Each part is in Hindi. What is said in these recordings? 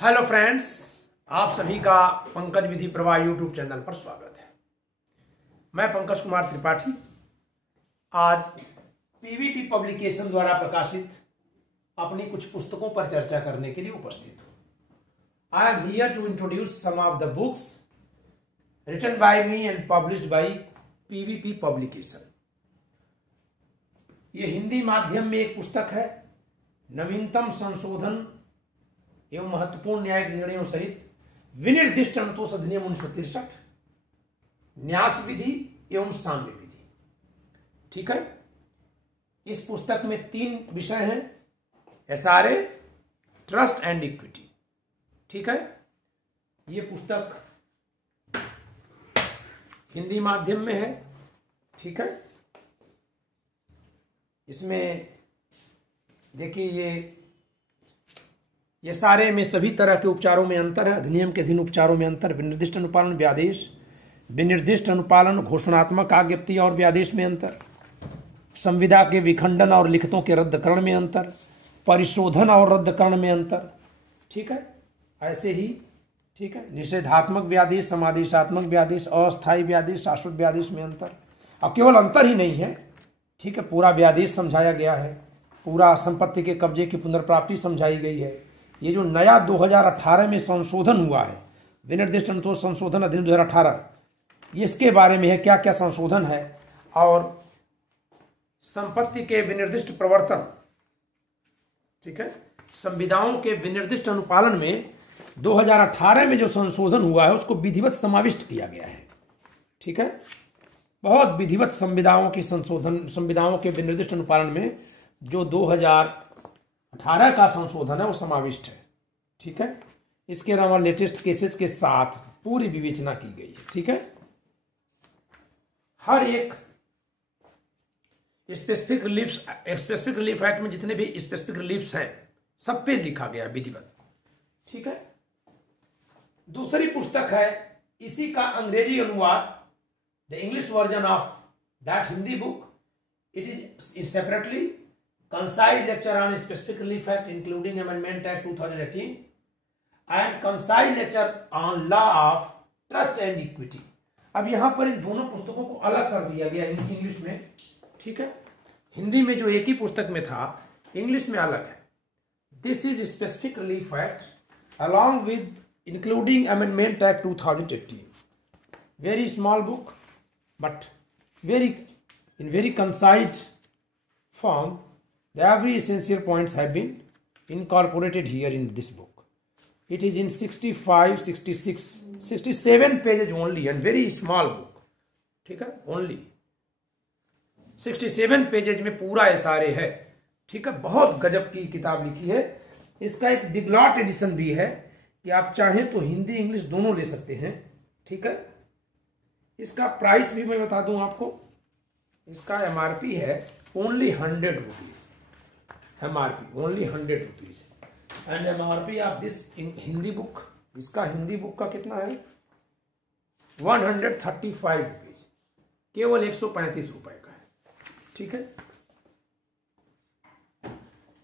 हेलो फ्रेंड्स, आप सभी का पंकज विधि प्रवाह यूट्यूब चैनल पर स्वागत है। मैं पंकज कुमार त्रिपाठी आज पीवीपी पब्लिकेशन द्वारा प्रकाशित अपनी कुछ पुस्तकों पर चर्चा करने के लिए उपस्थित हूं। I am here to introduce some of the books written by me and published by PVP publication. ये हिंदी माध्यम में एक पुस्तक है, नवीनतम संशोधन एवं महत्वपूर्ण न्यायिक निर्णयों सहित विनिर्दिष्ट अनुतोष अधिनियम 1963, न्यास विधि एवं साम्य विधि। ठीक है, इस पुस्तक में 3 विषय हैं, एसआरए, ट्रस्ट एंड इक्विटी। ठीक है, ये पुस्तक हिंदी माध्यम में है। ठीक है, इसमें देखिए ये सारे में सभी तरह के उपचारों में अंतर है, अधिनियम के अधीन उपचारों में अंतर, विनिर्दिष्ट अनुपालन, व्यादेश, विनिर्दिष्ट अनुपालन, घोषणात्मक आज्ञप्ति और व्यादेश में अंतर, संविदा के विखंडन और लिखितों के रद्दकरण में अंतर, परिशोधन और रद्दकरण में अंतर। ठीक है, ऐसे ही ठीक है, निषेधात्मक व्यादेश, समादेशात्मक व्यादेश, अस्थायी व्यादेश, शाश्वत व्यादेश में अंतर। अब केवल अंतर ही नहीं है, ठीक है, पूरा व्यादेश समझाया गया है, पूरा संपत्ति के कब्जे की पुनर्प्राप्ति समझाई गई है। ये जो नया 2018 में संशोधन हुआ है, विनिर्दिष्ट अनुतोष संशोधन अधिनियम 2018, इसके बारे में है क्या क्या संशोधन है और संपत्ति के विनिर्दिष्ट प्रवर्तन, ठीक है, संविदाओं के विनिर्दिष्ट अनुपालन में 2018 में जो संशोधन हुआ है उसको विधिवत समाविष्ट किया गया है। ठीक है, बहुत विधिवत संविदाओं की संशोधन, संविदाओं के विनिर्दिष्ट अनुपालन में जो 2018 का संशोधन है वो समाविष्ट है। ठीक है, इसके अलावा लेटेस्ट केसेस के साथ पूरी विवेचना की गई है। ठीक है, हर एक स्पेसिफिक रिलीफ एक्ट में जितने भी स्पेसिफिक रिलीफ्स हैं सब पे लिखा गया विधिवत। ठीक है, दूसरी पुस्तक है इसी का अंग्रेजी अनुवाद, the English version of that Hindi book. It is separately Concise lecture on specific relief act including amendment act 2018 and concise lecture on law of trust and equity। अब यहां पर इन दोनों पुस्तकों को अलग कर दिया गया इंग्लिश में। ठीक है, हिंदी में जो एक ही पुस्तक में था, इंग्लिश में अलग है। This is specific relief act along with including amendment act 2018। very small book but very concise form। Every essential points have been incorporated here in this book। It is in 65, 66, 67 pages only and very small book। ठीक है, only 67 पेजेज में पूरा एसआरए है। ठीक है, बहुत गजब की किताब लिखी है। इसका एक डिग्लॉट एडिशन भी है कि आप चाहें तो हिंदी इंग्लिश दोनों ले सकते हैं। ठीक है, इसका प्राइस भी मैं बता दूं आपको। इसका एमआरपी है only 100 rupees. MRP only 100 rupees and MRP of this Hindi book, इसका हिंदी बुक का कितना है 135 रुपीज, केवल 135 रुपए का है। ठीक है,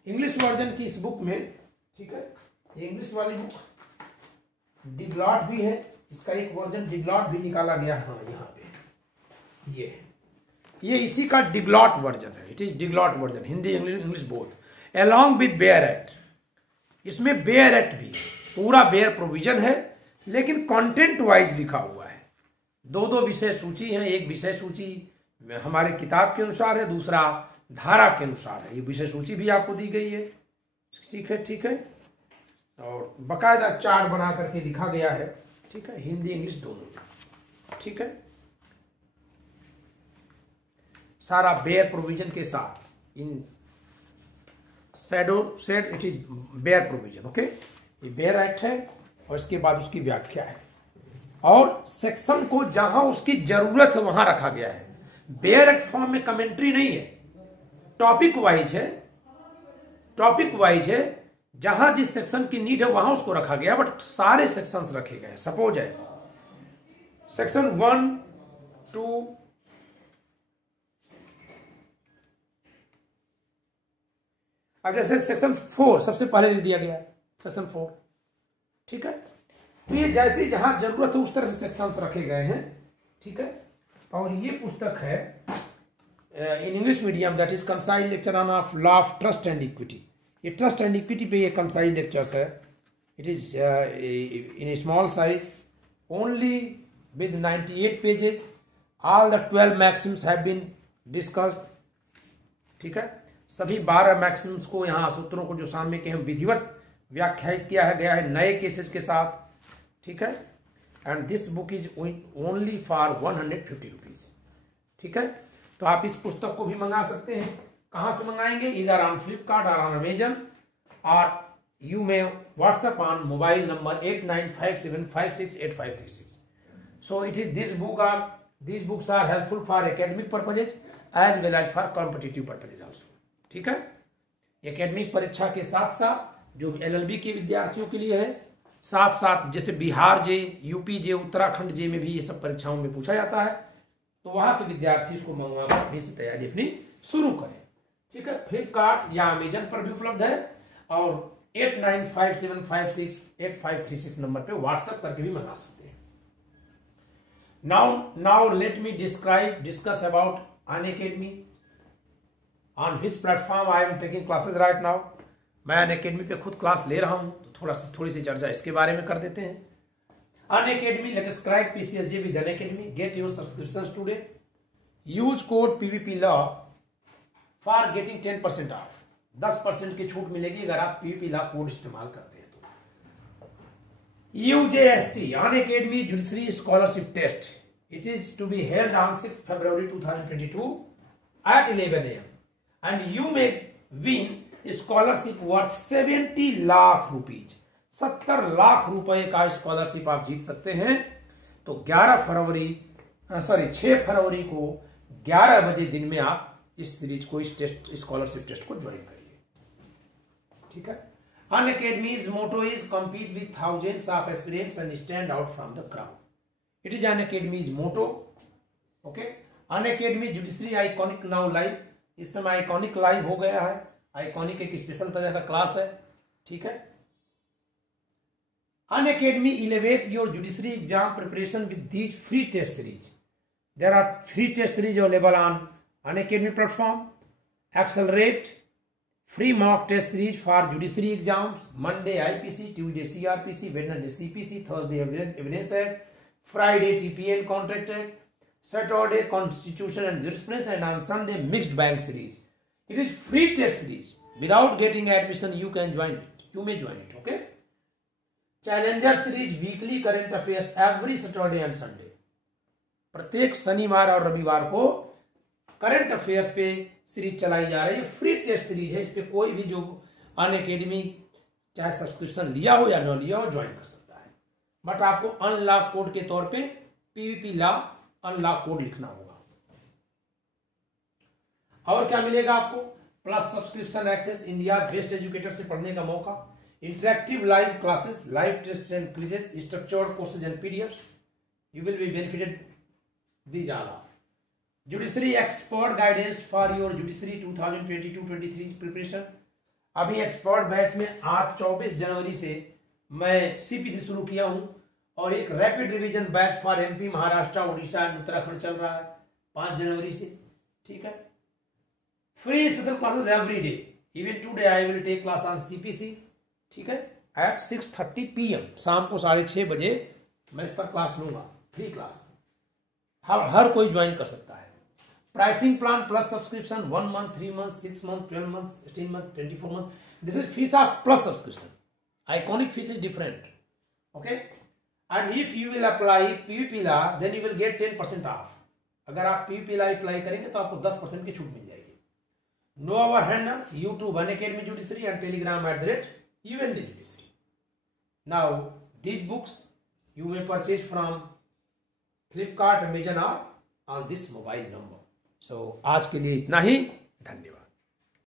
इंग्लिश वर्जन की इस बुक में, ठीक है, ये इंग्लिश वाली बुक डिग्लॉट भी है, इसका एक वर्जन डिग्लॉट भी निकाला गया है। हाँ, यहाँ पे ये इसी का डिग्लॉट वर्जन है। It is diglot version, Hindi English both, along with bare act. इसमें बेयर एक्ट भी, पूरा बेयर प्रोविजन है, लेकिन कंटेंट वाइज लिखा हुआ है। 2 विषय सूची है, एक विषय सूची हमारे किताब के अनुसार है, दूसरा धारा के अनुसार है। ये विषय सूची भी आपको दी गई है। ठीक है, ठीक है, और बकायदा चार्ट बना करके लिखा गया है। ठीक है, हिंदी इंग्लिश दोनों। ठीक है, सारा बेयर प्रोविजन के साथ in said it is bare provision. Okay, ये बेयर एक्ट है और इसके बाद उसकी व्याख्या है और सेक्शन को जहां उसकी जरूरत है वहां रखा गया है। बेयर एक्ट फॉर्म में कमेंट्री नहीं है, टॉपिक वाइज है। टॉपिक वाइज है, जहां जिस सेक्शन की नीड है वहां उसको रखा गया, बट सारे सेक्शंस रखे गए। सपोज है सेक्शन 1, 2, अब जैसे सेक्शन 4 सबसे पहले लिख दिया गया है, सेक्शन 4 ठीक है। तो ये जैसे जहां जरूरत है उस तरह से सेक्शंस रखे गए हैं, ठीक है। और ये पुस्तक है in English medium, that is concise lecture on of law of trust and equity. ये ट्रस्ट एंड इक्विटी पे ये कंसाइज लेक्चर्स है। It is in small size only with 98 pages. All the 12 maxims have been discussed, ठीक है। सभी 12 मैक्सिम्स को, यहाँ सूत्रों को जो सामने के हैं विधिवत व्याख्यायित किया गया है नए केसेस के साथ, ठीक है। And this book is only for 150 rupees, ठीक है। तो आप इस पुस्तक को भी मंगा सकते हैं। कहां से मंगाएंगे? इधर ऑन फ्लिपकार्ट और ऑन अमेजन, और you may WhatsApp on mobile number 8957568536। So it is this books are helpful for academic purposes as well as for competitive purposes also, ठीक है। एकेडमिक परीक्षा के साथ साथ जो LLB के विद्यार्थियों के लिए है, साथ साथ जैसे बिहार जे, यूपी जे, उत्तराखंड जे में भी ये सब परीक्षाओं में पूछा जाता है, तो वहां के विद्यार्थी इसको मंगवाकर अपनी से तैयारी अपनी शुरू करें, ठीक है। फ्लिपकार्ट या अमेजन पर भी उपलब्ध है, और 8957568536 नंबर पे व्हाट्सएप करके भी मंगा सकते हैं। Now let me discuss about Unacademy, on which platform I am taking classes right now. मैं अनअकैडमी पे खुद क्लास ले रहा हूं, तो थोड़ी सी चर्चा इसके बारे में कर देते हैं। Unacademy, let us crack PCSJ with Unacademy. Get your subscriptions today. Use code PVP Law for getting 10% off. 10% की छूट मिलेगी अगर आप PVP Law कोड इस्तेमाल करते हैं तो। UJST, Unacademy Judiciary Scholarship Test. It is to be held on 6th February 2022 at 11 AM. And you may win a scholarship worth 70 lakh rupees. 70 lakh रुपए का स्कॉलरशिप आप जीत सकते हैं। तो 6 फरवरी को 11 बजे दिन में आप इस सीरीज को, इस स्कॉलरशिप टेस्ट को ज्वाइन करिए, ठीक है। Unacademy's motto is compete with thousands of aspirants and stand out from the crowd. It is Unacademy's motto, okay. Unacademy Judiciary Iconic now live, इस समय आइकॉनिक लाइव हो गया है। आइकॉनिक एक स्पेशल तरह का क्लास है, ठीक है। Unacademy elevate your judiciary exam preparation with these free test series. There are free test series available on Unacademy platform. Accelerate free mock test series for judiciary exams. Monday IPC, Tuesday CRPC, Wednesday CPC, Thursday Evidence Act, Friday TPN Contract Act, Saturday Constitution and Jurisprudence, and on Sunday Mixed Bank series. It is free test series. Without getting admission, you can join it. You may join it, okay? Challenger series weekly current affairs every Saturday and Sunday. प्रत्येक शनिवार और रविवार को करंट अफेयर्स पे सीरीज चलाई जा रही है। फ्री टेस्ट सीरीज है, इस पे कोई भी जो अनअकैडमी चाहे सब्सक्रिप्शन लिया हो या न लिया हो ज्वाइन कर सकता है। बट आपको अनलॉक कोड के तौर पे PVP लॉ अनलॉक कोड लिखना होगा। और क्या मिलेगा आपको? Plus subscription access, India best educator से पढ़ने का मौका, interactive live classes, live tests and quizzes, structured courses and PDFs. You will be benefited these all are. Judiciary expert guidance for your judiciary 2022-23 preparation. अभी एक्सपर्ट बैच में आज 24 जनवरी से मैं CPC शुरू किया हूं, और एक rapid revision batch for MP, Maharashtra, Orissa and Uttarakhand चल रहा है 5 जनवरी से, ठीक है। Free special classes every day. Even today I will take class on CPC, ठीक है, एट 6:30 PM, शाम को 6:30 बजे मैं इस पर क्लास लूंगा, फ्री क्लास। हर कोई ज्वाइन कर सकता है। Pricing plan plus subscription 1 month, 3 month, 6 month, 12 month, 16 month, 24 month. This is fees of plus subscription. Iconic fees is different, okay. And if you will apply PVP law then you will get 10% off. अगर आप PVP लॉ अप्लाई करेंगे तो आपको 10% की छूट मिल जाएगी। Now our handles YouTube Unacademy judiciary and Telegram @UNJudiciary. Now these books you may purchase from Flipkart, Amazon or on this mobile number. So आज के लिए इतना ही, धन्यवाद।